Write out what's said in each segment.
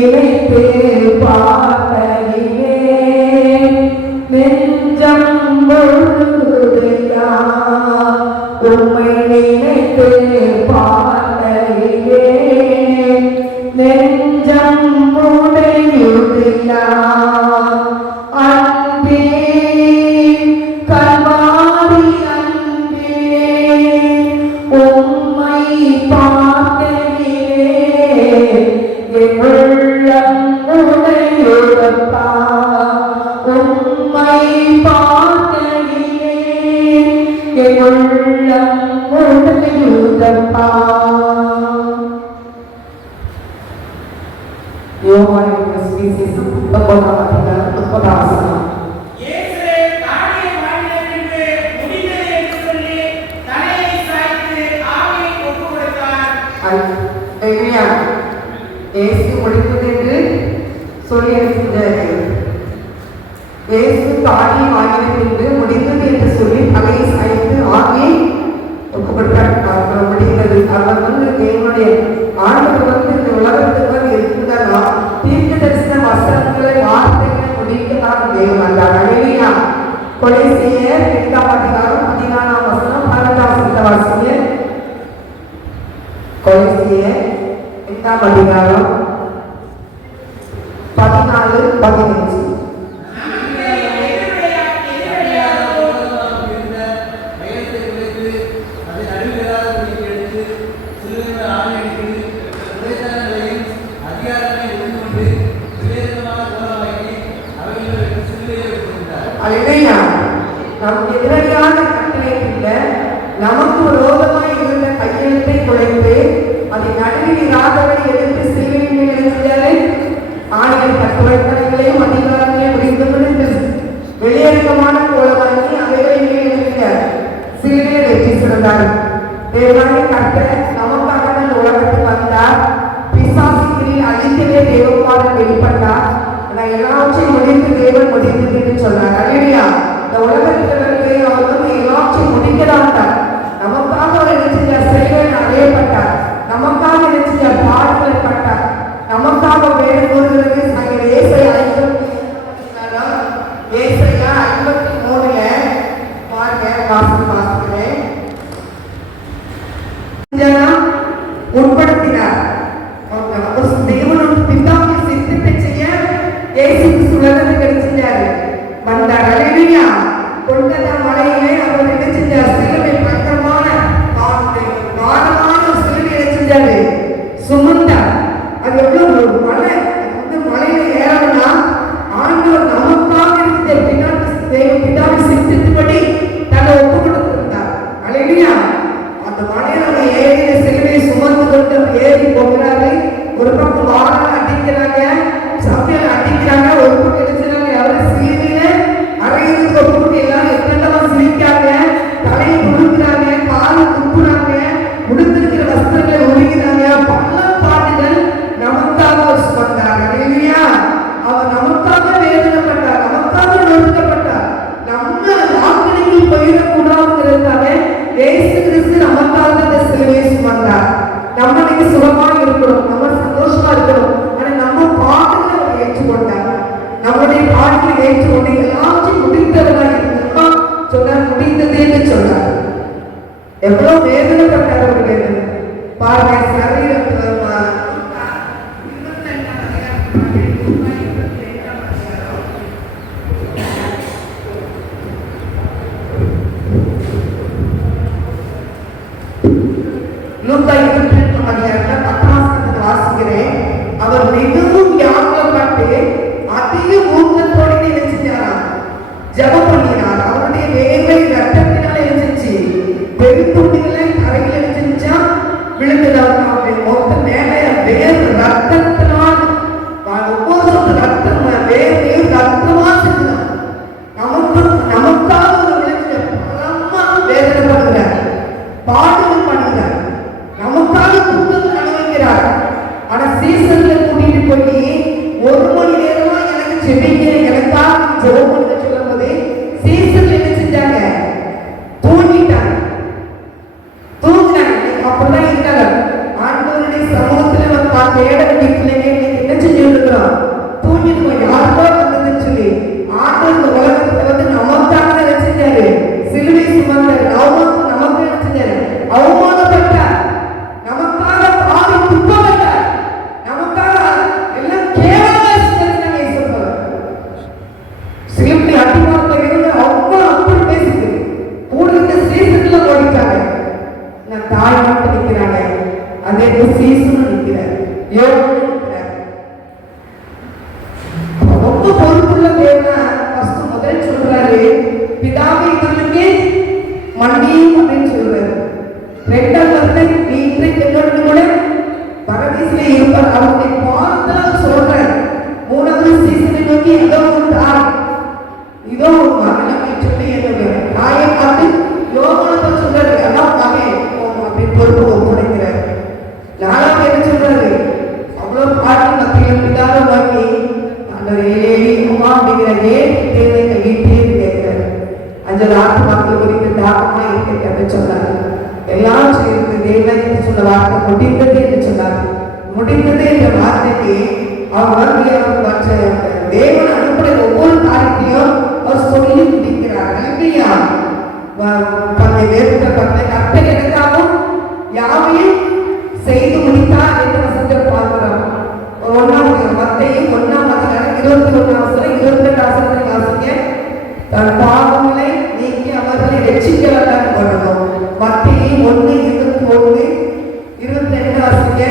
நினைத்து பார்க்கையிலே நெஞ்சம் முழுதையா உம்மை நினைத்து பார்க்கையிலே நெஞ்சம் முழுதையா அன்பே கல்வாரி அன்பே உம்மை பார்க்கையிலே உள்ளம் உடையுதப்பா உம்மை பார்க்கையிலே உள்ளம் உடையுதப்பா. யோவானின் சுவிசேஷம் 19:30 இயேசு முடிந்தது என்று சொல்லி அனுப்பினார். இயேசு தாடி வாங்கின பின்பு முடிந்தது என்று சொல்லி தலையை சாய்த்து ஆகியை ஒப்புக்கொடுத்தார். முடிந்தது. அவர் தேவனுடைய ஆண்டவர் இந்த உலகத்துக்கு இருக்கிறதா தீர்க்க தரிசன வசனங்களை வார்த்தைகளை முடிக்கத்தான் தேவன் வந்தார். அழகியா கொலை செய்ய 8ஆம் அதிகாரம் 14ஆம் வசனம் 12ஆம் வாசிய கொலை செய்ய 8ஆம் அதிகாரம் 14-15. நமக்கு எதிரான கட்டளை இல்லை, நமக்கு விரோதமாய் இருந்த கையெழுத்தை குறைத்து அதை நடுவில் ராகவனை எடுத்து சிலுவையின் மேல் எழுதினாரே. ஆணைகள் கட்டுரைகளையும் அதிகாரங்களையும் முடிந்து வெளியேறமான கோலமாக்கி அவைகளை மேல் எழுதினார். சிலுவையை வெற்றி சிறந்தார். தேவனை கட்ட நமக்காக அந்த உலகத்துக்கு வந்தார். பிசாசிகளில் அழித்தவே தேவபாலன் வெளிப்பட்டார். எல்லாவற்றையும் முடிந்து தேவன் முடிந்தது என்று சொன்னார். அல்லேலூயா. இந்த உலகத்திற்கு அவர் எல்லாவற்றையும் முடிக்கிறார். நமக்காக அவர் நினைச்ச செயல்கள் அடையப்பட்டார். நமக்காக நினைச்ச பாடுகள் பட்டார். நமக்காக வேறு கூறுகிறது ஏசாயா 53 வாசிக்கிறேன். உட்படுத்தினார். தேவனுடைய பிதாவின் சித்தத்தை செய்ய இயேசு உலகத்துக்கு கிடைச்சாரு வந்தார். அல்லேலூயா. கொண்டத மலையிலே அவர் என்ன செஞ்சார்? சிலுவை பக்கமான பாரமான சிலுவை செஞ்சாரு, சுமந்தார். அது எவ்வளவு மலை மலையில ஏறணும்னா ஆண்டவர் நமக்காக இருந்த பிதாவின் சித்தத்தின்படி தன்னை ஒப்பு கொடுத்திருந்தார். அல்லேலூயா. அந்த மலையில ஏறிய சிலுவையை சுமந்து கொண்டு ஏறி போகிறாரு. ஒரு பக்கம் வாரம் அடிக்கிறாங்க, சமையல் அடிக்கிறாங்க, ஒரு பக்கம் எடுக்கிறாங்க. அவரை சிலுவையில அறையில ஒப்புட்டு எல்லாரும் எத்தனை சிரிக்காங்க, தலையை முழுக்கிறாங்க, காலை துப்புறாங்க, முடிந்திருக்கிற வஸ்திரங்களை உருகிறாங்க. பல பாட்டுகள் நமக்காக சுமந்தார். அல்லேலூயா. அவர் நமக்காக வேதனைப்பட்டார், நமக்காக நொறுக்கப்பட்டார். நம்ம வாக்குகளில் போயிடக்கூடாதுங்கிறதுக்காக இயேசு கிறிஸ்து நமக்காக இந்த சிலுவையை சுமந்தார். நம்ம இன்னைக்கு சுகமா இருக்கணும், நம்ம சந்தோஷமா இருக்கணும். ஆனா நம்ம பாட்டுகளை அவர் ஏற்றுக்கொண்டார். நம்முடைய பாட்டுகளை ஏற்றுக்கொண்டு எல்லாத்தையும் முடித்தவர்களாக இருந்தா சொன்னார், முடிந்தது என்று சொன்னார். எவ்வளவு வேதனைப்பட்டார் அவர்கள் பாருங்க. சரீரத்தில் வாசிக்கிறேன். அவர் மிகவும் யாக்கப்பட்டு அதிக ஊக்கத்தோடு நினைச்சாராம், ஜபம் பண்ணினார். அவருடைய வேர்வை ரத்தத்தினால் எழுந்துச்சு, பெருத்துண்டிகளை தரையில் எழுந்துச்சா விழுந்ததாக மொத்த மேலே வேர் ரத்தத்தினால் ஒவ்வொரு ரத்தம் வேர்வையும் ரத்தமா செஞ்சார். நமக்காக ஒரு விளைச்ச பலமா வேதனைப்படுகிறார், பாடுகள் பண்ணுகிறார், நமக்காக துன்பங்கள் அனுபவிக்கிறார். ஆனா சீசன்ல கூட்டிட்டு போய் 1 மணி நேரமா எனக்கு செபிங்க, எனக்காக ஜெபம் பண்ண சொல்லும் போது பொறுப்புள்ள தேவனா ஃபர்ஸ்ட் முதல் சொல்றாரு, பிதாவை இவர்களுக்கு மன்னியும் அப்படின்னு சொல்றாரு. ரெண்டாவது வந்து நீ இன்றைக்கு என்னோட கூட பரதீசிலே இருப்பார், அவருடைய பார்த்து சொல்றாரு. மூணாவது சீசனை நோக்கி ஏதோ ஒரு தாய், இதோ ஒரு மகன் சொல்லி என்னுடைய தாயை பார்த்து யோகத்தை சொல்றாரு, அதான் மகன் அப்படின்னு பொறுப்பு ஒப்படைக்கிறார். நாலாவது என்ன சொல்றாரு, அவ்வளவு பாட்டு மத்தியில் பிதாவை வாங்கி அந்த அம்மா அப்படிங்கிற ஏன் தேவை வீட்டிலே கேட்கிறார். அஞ்சல் ஆட்டு மக்கள் குறித்து தாக்கமா இருக்க சொன்னார். எல்லாம் சேர்ந்து தேவன் என்று சொன்ன வார்த்தை முடிந்தது என்று சொன்னார். முடிந்தது என்ற வார்த்தைக்கு அவர் தேவன் அனுப்புகிற ஒவ்வொரு காரியத்தையும் அவர் சொல்லி முடிக்கிறார். இல்லையா, தன்னை வேறுத்த தன்னை கர்த்தர் எனக்காகவும் யாவையும் செய்து முடித்தார் என்று வசனத்தில் பார்க்கிறோம். மத்தேயு 1:21 வாசிங்க. தன் பாவங்களை நீக்கி அவர்களை ரட்சிக்கிறவர்களாக பண்ணணும். மத்தேயு 1:21-22 வாசிங்க.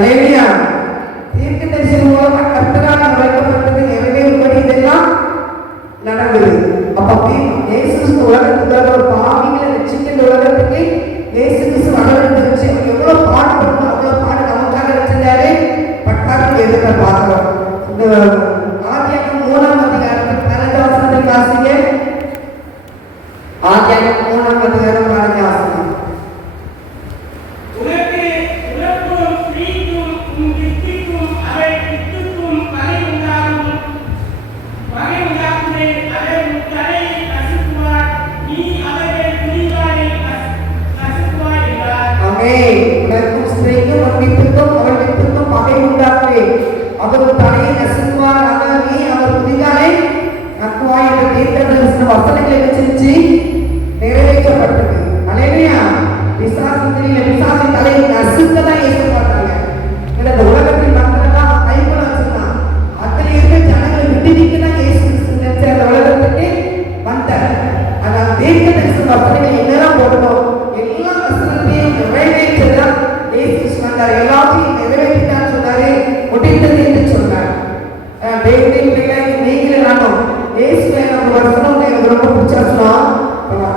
அல்லேலூயா. தீர்க்கதரிசி மூலமா கர்த்தரால் உரைக்கப்பட்டது நிறைவேறும்படி இதெல்லாம் நடந்தது. அப்ப இயேசு கிறிஸ்து உலகத்துக்காக ஒரு பாவிகளை ரட்சிக்கிற உலகத்துக்கு இயேசு கிறிஸ்து வரவழைச்சு எவ்வளவு பாடுபடணும், அவ்வளவு பாடு நமக்காக ரட்சித்தாரு. பட்டாக்கு எதிர்க்க பார்க்கிறோம். இந்த ஆதியாகமம் 3:15 வாசிங்க. ஆதியாகமம் 3:15 வாசிங்க. அவர் தலையை நசுக்குவார், அதாவது அவர் புதிதாலே நக்குவாய் என்ற தீர்க்கதரிசன வசனங்களை வச்சிருச்சு நிறைவேற்றப்பட்டது. அல்லேலூயா. பிசாசு தலையை நசுக்கதான் ஏற்பட்டாங்க. இந்த உலகத்தில் மக்களெல்லாம் கைக்குள்ள வச்சிருந்தான். அத்தனை இருக்க ஜனங்களை விடுவிக்கதான் இயேசு கிறிஸ்து அந்த உலகத்துக்கு வந்தார். அதாவது தீர்க்கதரிசன வசனங்களை என்னெல்லாம் போடணும் எல்லா வசனத்தையும் நிறைவேற்றதான் இயேசு கிறிஸ்து வந்தார். எல்லாத்தையும் நிறைவேற்றிதான் சொன்னாரு, முடிந்தது என்று சொன்னார். நீங்களே நானும் இயேசுவை நம்ம வசனம் எனக்கு ரொம்ப பிடிச்ச வசனம்.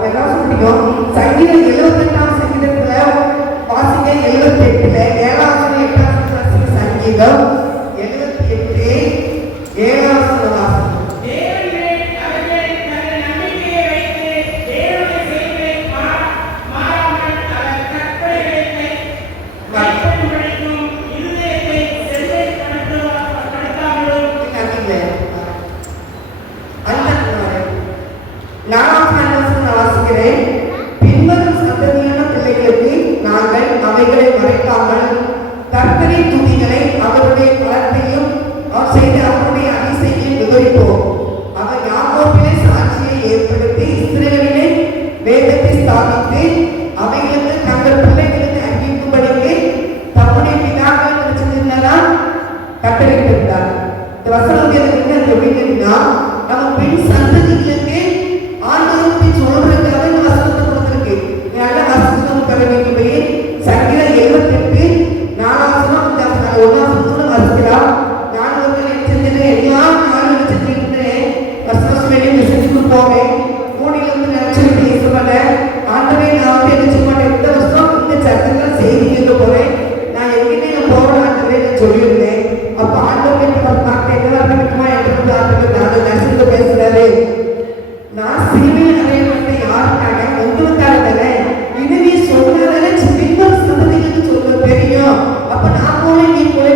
என்ன சொல்லிட்டோம், சங்கீதம் 78ஆம் சங்கீதத்துல வாசிங்க. 78ல 7ஆம் 8ஆம் சங்கீதம் 78 7ஆம் வாசிங்க. பின்வரும் சந்ததியான பிள்ளைகளுக்கு நாங்கள் அவைகளை மறைக்காமல் கர்த்தரின் துதிகளை அவருடைய பலத்தையும் அவர் செய்த அவருடைய அதிசயத்தையும் விவரிப்போம். அவர் யாக்கோபிலே சாட்சியை ஏற்படுத்தி இஸ்ரவேலிலே வேதத்தை ஸ்தாபித்து அவைகளுக்கு தங்கள் பிள்ளைகளுக்கு அறிவிக்கும்படிக்கு தம்முடைய பிதாக்கள் வச்சிருந்ததான் கட்டளையிட்டிருந்தார். இந்த வசனத்திற்கு எப்படின்னா நம்ம பின் சந்ததிகளுக்கு ஆண்டவரை சொல்றதுக்காக இந்த வசனத்தை கொடுத்திருக்கு. நல்ல வசனம் கருவிக்கு சங்கீதம் 78 4ஆம் வசனம் 1ஆம் வசனம் வாசிக்கலாம். நான் வந்து நினைச்சிருந்தேன் எல்லாம் நான் நினைச்சிருந்தேன் வசனம் சொல்லி மெசேஜுக்கு போவேன். மூணில வந்து நினைச்சிருக்கேன் யூஸ் பண்ண ஆண்டவே நான் வந்து நினைச்சு மாட்டேன். இந்த வருஷம் இந்த சர்ச்சைகள் செய்தி கேட்க போறேன். நான் எங்கேயுமே நான் போறேன் நான் சொல்லியிருந்தேன். அப்ப ஆண்டவரை பார்க்க என்ன இருக்குமா என்று ஆண்டவர் நர்சிங்க பேசுறாரு. நான் சிலுவையில் அறையப்பட்ட யாருக்காக உங்களுக்காக தானே, இது நீ சொன்னதானே பின்வரும் சந்ததிகளுக்கு சொல்ல தெரியும். அப்ப நான் போல நீ போல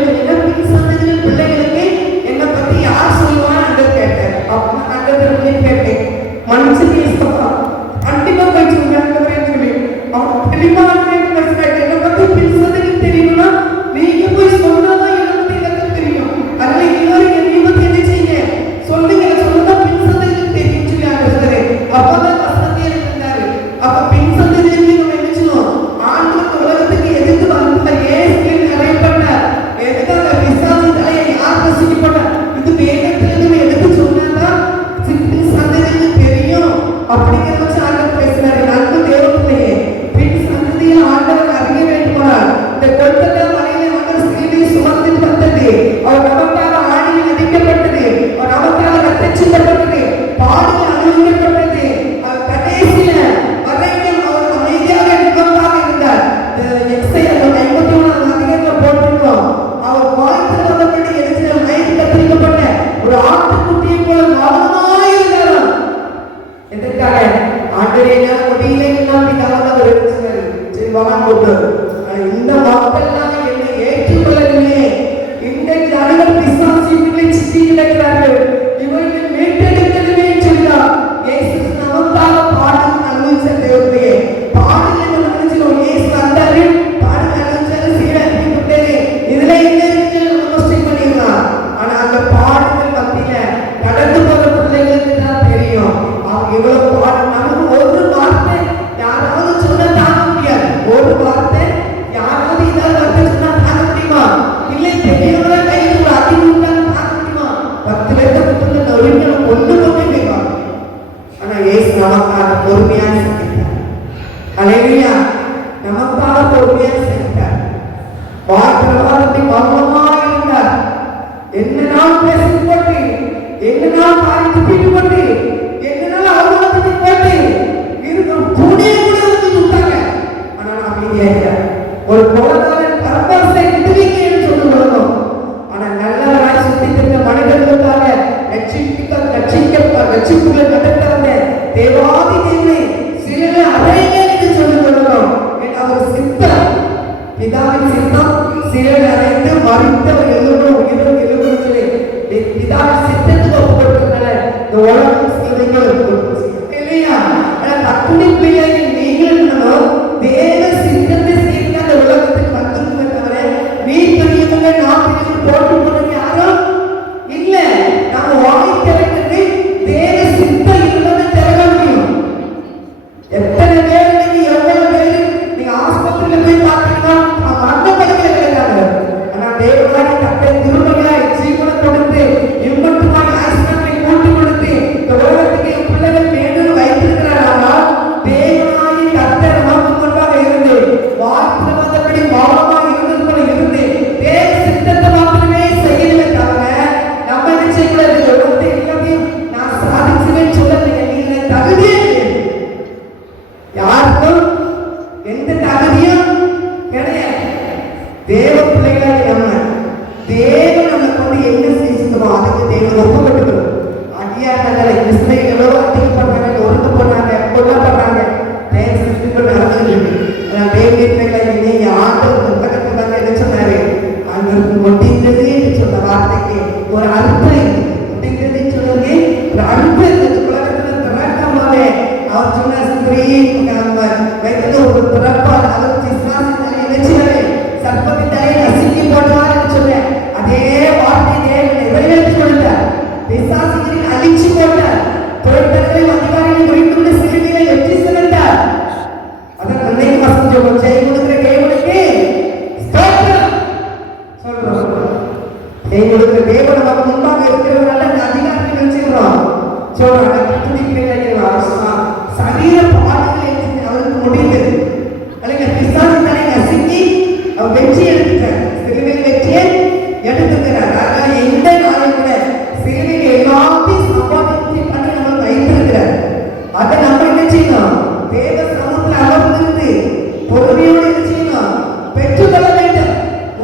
ராத்திரி மௌனமாக இருந்தார். என்ன நாள் பேசி போட்டு, என்ன நாள் பாடி துப்பிட்டு போட்டு, என்ன நாள் அவமானத்தை போட்டு இருக்கும் துணியை கூட வந்து விட்டாங்க. ஆனால் அமைதியா இருந்தார். ஒரு குழந்தை பரபரசை விடுவீங்க என்று சொல்லி வரணும். ஆனால் நல்லவராய் சுத்தி இருந்த மனிதர்களுக்காக ரட்சிப்புகளை நடத்த தேவாதி தேவனை சில அறைங்க என்று சொல்லி வரணும். அவர் சித்தம், பிதாவின் சித்தம், சிலர் அறைந்து மறித்தவர் எழுவரும் உயிரும் எழுவர்களே பிதாவின் சித்தத்துக்கு ஒப்புக்கொடுக்கின்றன. இந்த உலகம் சிலைகள் இல்லையா? கத்துணை பிள்ளைகள் நீங்கள் தேவ சித்தத்தை சேர்த்து அந்த உலகத்துக்கு வந்துருக்குமே தவிர நீ பெரியவங்க நான் பெரியவங்க போட்டு போடுறது யாரும் இல்லை. நம்ம வாய் திறக்கிறது தேவ சித்தம் இல்லாத திறக்க முடியும். எத்தனை பேர் நீங்க எவ்வளவு பேர் நீங்க ஆஸ்பத்திரியில போய் பார்த்தீங்கன்னா மரண படுக்கையில கிடைக்காது. ஆனா தேவனாடி தத்தை திருமணியாய் ஜீவனை கொடுத்து இம்மட்டுமாய் ஆயுஷ்காலத்தை கூட்டி கொடுத்து இந்த உலகத்துக்கு என் பிள்ளைகள் மேலும் வைத்திருக்கிறாரா? தேவனாடி தத்தை நமக்கு கொண்டாக இருந்து வாய்ப்பு வந்தபடி மௌனமாக இருந்தது போல இருந்து தேவ சித்தத்தை மாத்திரமே செய்யவே தவிர நம்ம என்ன செய்யக்கூடாது? உலகத்தை எல்லாத்தையும் நான் சாதிச்சுவேன்னு சொல்ல நீங்க தகுதியே யாருக்கும் எந்த தகுதியும் கிடையாது. தேவ பிள்ளைகளாக நம்ம தேவன் நம்ம கொண்டு என்ன செஞ்சுக்கணும் அதுக்கு தேவன் ஒப்புக்கொடுக்கணும். அடியார்கள் கிறிஸ்தவர்களோ அதிகப்படுறாங்க, ஒழுங்கு போடுறாங்க, கொல்லப்படுறாங்க, தேவ சித்துக்கள் நடந்துருக்கு. தேவ பிள்ளைகளை நீங்க ஆண்டவர் புத்தகத்தில் என்ன சொன்னாரு? அவங்களுக்கு முடிந்தது என்று சொன்ன வார்த்தைக்கு ஒரு அர்த்தம் முடிந்தது சொன்னது ஒரு அர்த்தம் இருந்தது. உலகத்தில் திறக்கமாவே அவர் சொன்ன ஸ்திரீ வைத்தது ஒரு பிறப்பால் அவர் பிசாசு தலையை வச்சுனாரு, சர்ப்பத்தின் தலையை நசுக்கி போடுவார் என்று சொன்ன அதே வார்த்தை தேவனை நிறைவேற்றி கொடுத்தார். பிசாசுகளை அழிச்சு போட்டார். தொழிற்களையும் அதிகாரிகளை முடித்துள்ள சிறுமியை வெற்றி செலுத்தார். அதற்கு அன்னைக்கு வசனம் ஜெய கொடுக்கிற தேவனுக்கு ஸ்தோத்திரம் சொல்றோம். ஜெய கொடுக்கிற தேவன் நமக்கு முன்பாக இருக்கிறவனால அதிகாரத்தை வச்சுக்கிறோம் சொல்றாங்க. சரீர பாடுகளை அவருக்கு முடிந்தது. பிசாசு தலை நசுக்கி அவர் வெற்றி எடுத்துட்டார். சிறுவையில் வெற்றியை எடுத்துக்கிறார். அதனால எந்த நாளும் கூட சிறுவையில் எல்லாத்தையும் சம்பாதிச்சு பண்ணி நம்ம வைத்திருக்கிறார். அதை நம்ம என்ன செய்யணும்? தேவ சமூகத்தில் அமர்ந்திருந்து பொறுமையோடு என்ன செய்யணும்? பெற்றுக்கொள்ள வேண்டும்.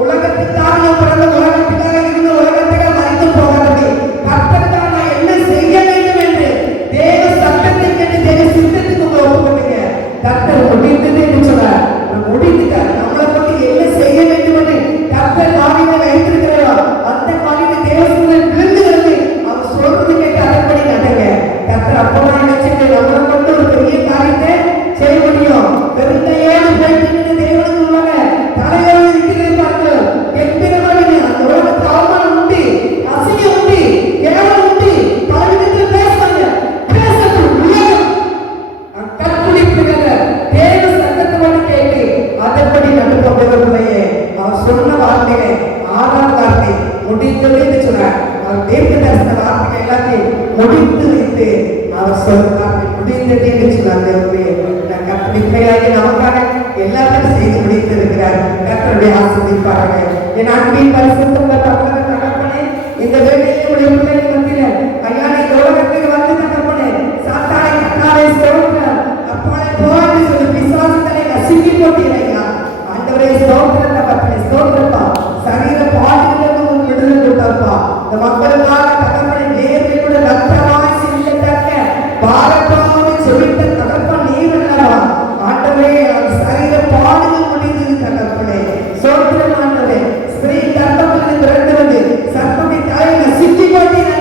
உலகத்துக்காக நாம் பிறந்த, உலகத்துக்காக இருந்த, உலகத்துக்காக மறைத்து போகிறது. கர்த்தருக்காக நான் என்ன செய்ய வேண்டும் என்று தேவ சட்டத்தை கேட்டு தேவ சித்தத்துக்கு உங்களை ஒப்புக்கொண்டீங்க. கர்த்தர் முடிந்தது என்று சொன்னார். முடிந்துட்டார். நம்மளை கொண்டு என்ன செய்ய வேண்டும் என்று கர்த்தர் காரியத்தை வைத்திருக்கிறாரோ அந்த காரியத்தை தேவசூழல் விழுந்துகிறது. அவர் சொல்றது கேட்டு அதன்படி நடங்க. கர்த்தர் அப்பதான் நினைச்சிட்டு நம்மளை கொண்டு ஒரு பெரிய காரியத்தை செய்ய முடியும். பெருந்தையோடு போயிட்டு தேவனுக்கு உள்ளாங்க தலையோடு இருக்கிறது பார்க்கிறோம். எப்பிரமானே அந்த உலகத்து அவமானம் உண்டு, அசிங்கம் உண்டு, கேவலம் உண்டு, பலவிதத்தில் பேசுவாங்க. பேசட்டும், உலகம் கற்புடிப்புகிற தேவ சட்டத்தோடு கேட்டு அதன்படி நடப்பவர்களையே அவர் சொன்ன வார்த்தையை 6ஆம் வார்த்தை முடிந்தது என்று சொன்னார். அவர் தீர்க்க தரிசன வார்த்தைகள் எல்லாத்தையும் முடித்து வைத்து அவர் சொன்ன வார்த்தை முடிந்தது என்று சொன்னார். கற்பனையாக நமக்காக எல்லாத்தையும் செய்து முடித்திருக்கிறார். கர்த்தருடைய ஆசீர்வதிப்பாராக. என் அன்பின் பரிசுத்தமுள்ள தகப்பனே, இந்த வேளையிலே உடைய பிள்ளைகள் மத்தியில் ஐயா இந்த உலகத்துக்கு வந்து தகப்பனே சாத்தானை கர்த்தாவே ஸ்தோத்திரம் அப்பாலே போன்னு சொல்லி பிசாசு தலை நசுக்கி போட்டீரையா. ஆண்டவரே ஸ்தோத்திரம் தகப்பனே, ஸ்தோத்திரப்பா. சரீர பாடுகளுக்கு உன் விடுதலை கொடுத்தாப்பா. இந்த மக்களுக்காக தகப்பனே நேர்மையோட ரத்தமாய் சிந்தத்தக்க பாரத்தோடு செவித்த தகப்பன் நீர் அல்லவா. ஆண்டவரே சரீர பாடுகள் முடிந்தது தகப்பனே, ஸ்தோத்திரம் ஆண்டவரே. ஸ்திரீ கர்ப்பத்தில் பிறந்தது சர்ப்பத்தை தலையை நசுக்கி போட்டீர்.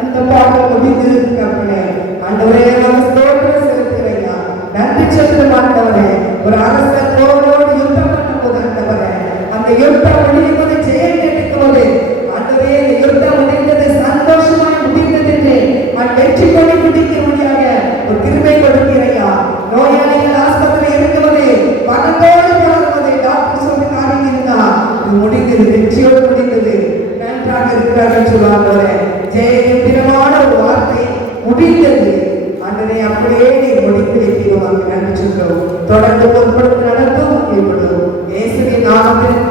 அந்த பாடுகள் முடிந்தது தகப்பனே. ஆண்டவரே நம்ம ஸ்தோத்திரம் செலுத்துகிறேன். நன்றி சொல்லுங்க ஆண்டவரே. ஒரு அரசர் போரோடு யுத்தம் பண்ணும்போது ஆண்டவரே அந்த யுத்தம் முடியும் போது ஜெயம் கேட்டுக்கொள்வது ஆண்டவரே. இந்த யுத்தம் முடிந்தது சந்தோஷமாய் முடிந்தது என்று வெற்றி கொடி முடிக்க முடியாத ஒரு கிருபை கொடுக்கிறையா. நோயாளிகள் ஆஸ்பத்திரி இருக்கும்போது பணத்தோடு போடும்போது டாக்டர் சொன்ன காரியம் இருந்தா இது முடிந்தது, வெற்றியோடு முடிந்தது. நன்றாக இருக்கிறார்கள் சொல்லுவாங்க. ஜெயகரமான ஒரு வார்த்தை முடிந்தது. ஆண்டவரே அப்படியே நீ முடித்து வைக்கிறோம். நன்றி சொல்கிறோம். தொடர்ந்து பொறுப்படுத்த நடத்தும் இயேசுவின் நாமத்தில்